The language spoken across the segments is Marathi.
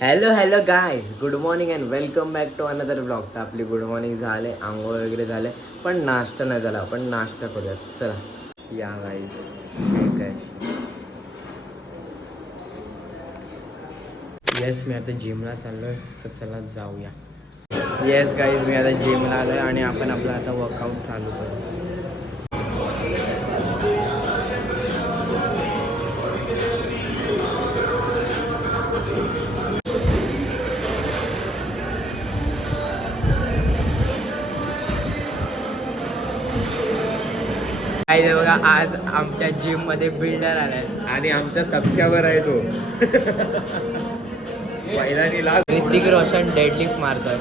Hello hello guys, good morning and welcome back to another blog. तर आपली गुड मॉर्निंग झाले, आंघोळ वगैरे झाले, पण नाश्ता नाही झाला. आपण नाश्ता करूयात, चला या गाईज. काय येस, मी आता जिमला चाललोय, तर चला जाऊया. येस गाईज, मी आता जिमला आलोय आणि आपण आपला आता वर्कआउट चालू करू. काय बघा, आज आमच्या जिम मध्ये बिल्डर आलाय आणि आमच्या सबस्क्रायबर आहे तो पहिला लास्ट ऋतिक रोशन डेडलिफ्ट मारतोय.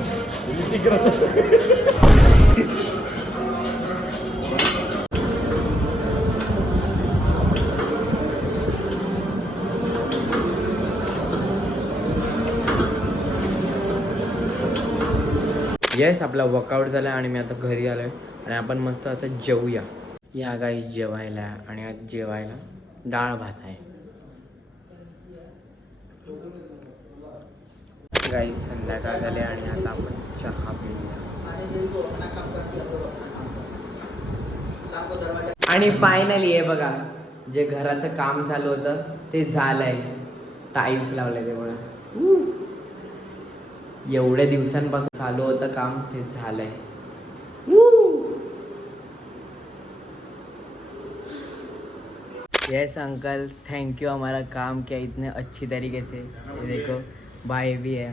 येस, आपला वर्कआउट झाला आणि मी आता घरी आलोय आणि आपण मस्त आता जेवूया. या गाईस जेवायला, आणि आज जेवायला डाळ भात आहे. गाईस संध्याकाळ झाले आणि आता आपण चहा पिऊया. आणि फायनली हे बघा, जे घराचं काम चालू होतं ते झालंय. टाईल्स लावले तेवढं एवढ्या दिवसांपासून चालू होतं काम, ते झालंय. यस अंकल, थैंक यू, हमारा काम किया इतने अच्छी तरीके से. ये देखो भाई भी है,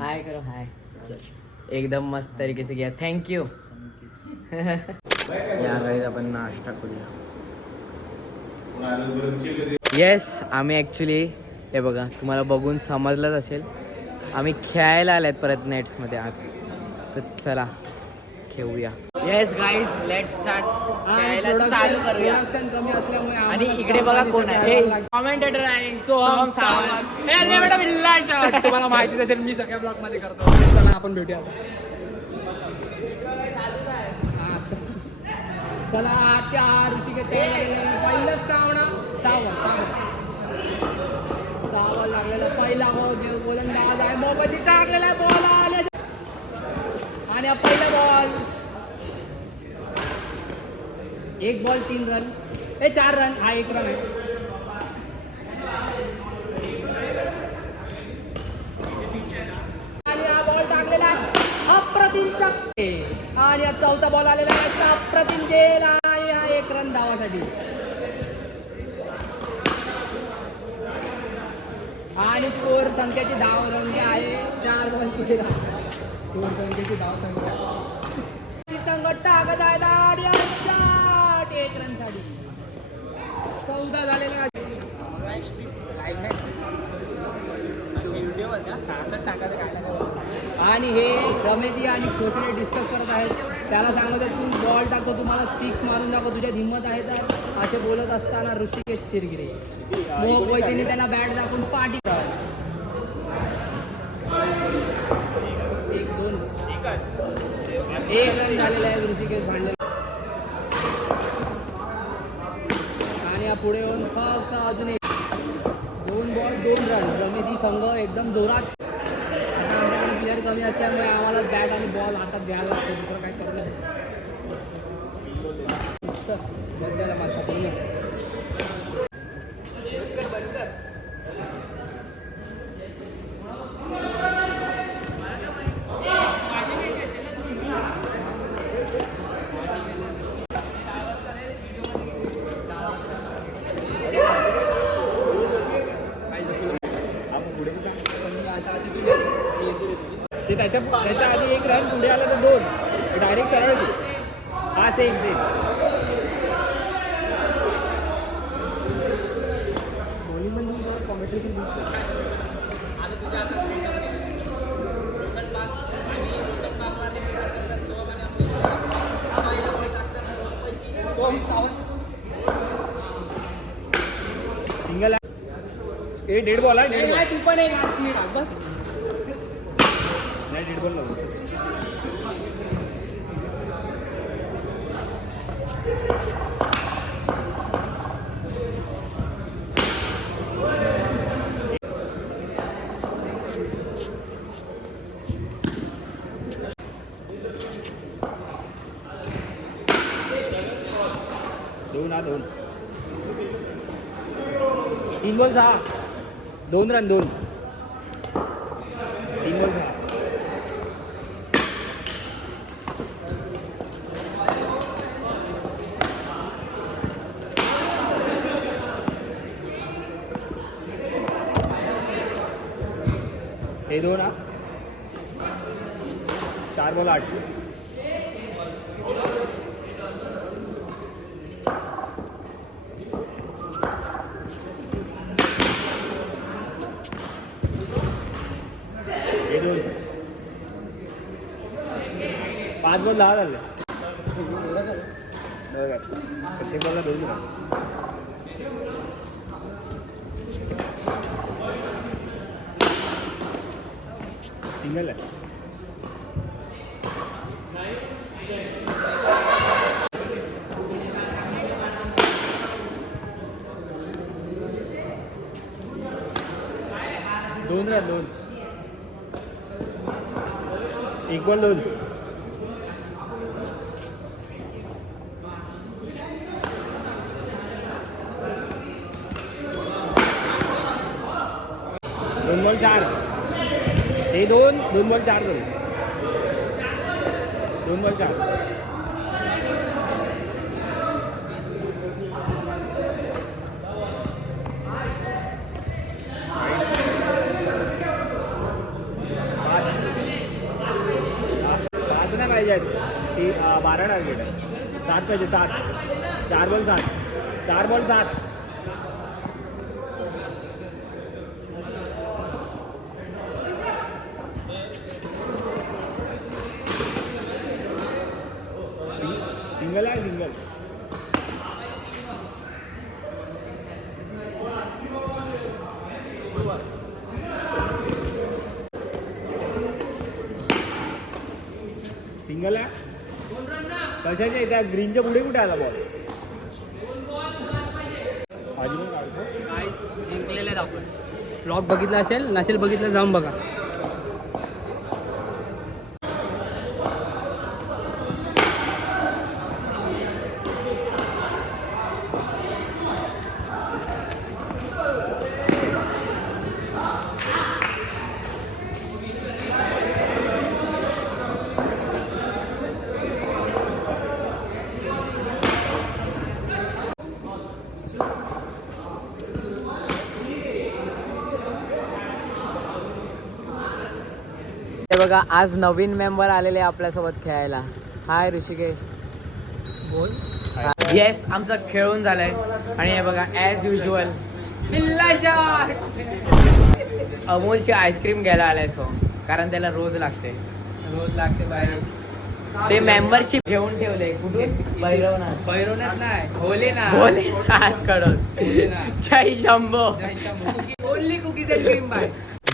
हाय करो, हाय. एकदम मस्त तरीके से किया, थैंक यू. या गाईज आपण नाश्ता करूया. येस, आम्ही ॲक्च्युली हे बघा, तुम्हाला बघून समजलंच असेल, आम्ही खेळायला आल्यात परत नेट्समध्ये आज. तर चला खेळूया. Yes guys, let start. खेळायला चालू करूया. कमी असल्यामुळे आणि इकडे बघा कोण आहे, कॉमेंटेटर आहे सोहम सावंत. तुम्हाला माहितीच असेल, मी सगळ्या ब्लॉग मध्ये करतो. चला आपण भेटूया. चला त्या ऋषिकेश पहिलंच सावळ लागलेला पहिला गोलंदाज आहे. मोबाईल टाकलेला बॉल आले आणि पहिला बॉल, एक बॉल 3 रन, 4 रन, हा 1 रन आहे. आणि हा बॉल टाकलेला आहे अप्रतिम टक्के, आणि हा चौथा बॉल आलेला आहे अप्रतिम गेला आहे. हा 1 रन धावासाठी. आणि स्कोर संख्येची धाव रंगी आहे 4 बॉल कुठे स्कोर संख्येची धाव संख्या संकट टाकत आहे आणि 1 रन साठी 14 झालेला. आणि हे रमेदी आणि खोटणे डिस्कस करत आहेत. त्याला सांगत आहे, तू बॉल टाकतो, तुम्हाला 6 मारून दाखव, तुझ्या हिंमत आहे तर, असे बोलत असताना ऋषिकेश शिरगिरे मोग वैद्यने त्यांना बॅट दाखवून पाठी 1 रन झालेला आहे ऋषिकेश भांडे. आणि या पुढे येऊन फक्त अजून 2 बॉल 2 रन. रमेदी संघ एकदम जोरात. आता आमच्याकडे प्लेअर कमी असल्यामुळे आम्हाला बॅट आणि बॉल हातात द्यायला लागतो, दुसरं काय करू नाही. ते त्याच्या आधी 1 रन पुढे आला तर 2 डायरेक्ट सरळ. हा से 1 सिंगल आहे. 1.5 बॉल आहे. तू पण एक बस नाही. 1.5 बॉल लागू. दोन 3 बॉल 6 2 रन 2 3 बॉल 6 हे 2 ना 4 बॉल 8 हे 2 5 बॉल 10 झाले कसे बॉलला 2 रन सिंगल आहे दोन रन 2 1 बॉल 2 2 बॉल 4 हे 2 बॉल 4 झाले 2 बॉल 4 5 नाही पाहिजे 12 टार्गेट आहे 7 पाहिजे 7 4 बॉल 7 4 बॉल 7 सिंगल आहे सिंगल सिंगल आहे कशाच्या त्या ग्रीनच्या पुढे कुठे आला बॉल जिंकलेले आपण ब्लॉग बघितला असेल नसेल बघितलं जाऊन बघा हे बघा आज नवीन मेंबर आलेले आपल्यासोबत खेळायला. हाय ऋषिकेश. बोल येस आमचा खेळून झालाय आणि हे बघा ॲज युजल अमोलची आईस्क्रीम घ्यायला आलाय सो कारण त्याला रोज लागते बाहेर. ते मेंबरशिप घेऊन ठेवले कुठून भैरवनाथ नाही भोलेनाथ भोलेनाथ कडून. जय Shambho. Only cookies and cream bye.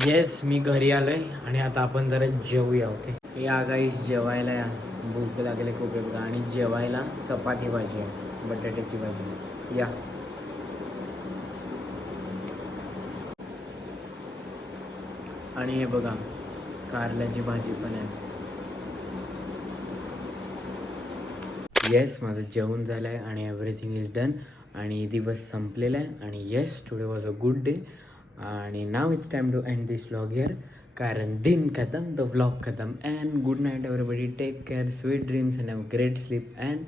Yes मी घरी आलोय आणि आता आपण जरा जेवूया. ओके या गाईस जेवायला या. भूक लागले खूप आहे बघा आणि जेवायला चपाती भाजी आहे बटाट्याची भाजी. या आणि हे बघा कारल्याची भाजी पण आहे. येस माझं जेवण झालं आहे आणि एव्हरीथिंग इज डन आणि दिवस संपलेला आहे आणि yes today was a good day आणि now it's time to end this vlog here कारण दिन खतम द व्लॉग खतम and good night everybody. Take care sweet dreams and have great sleep and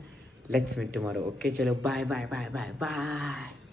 let's meet tomorrow. Okay चलो bye bye bye bye bye.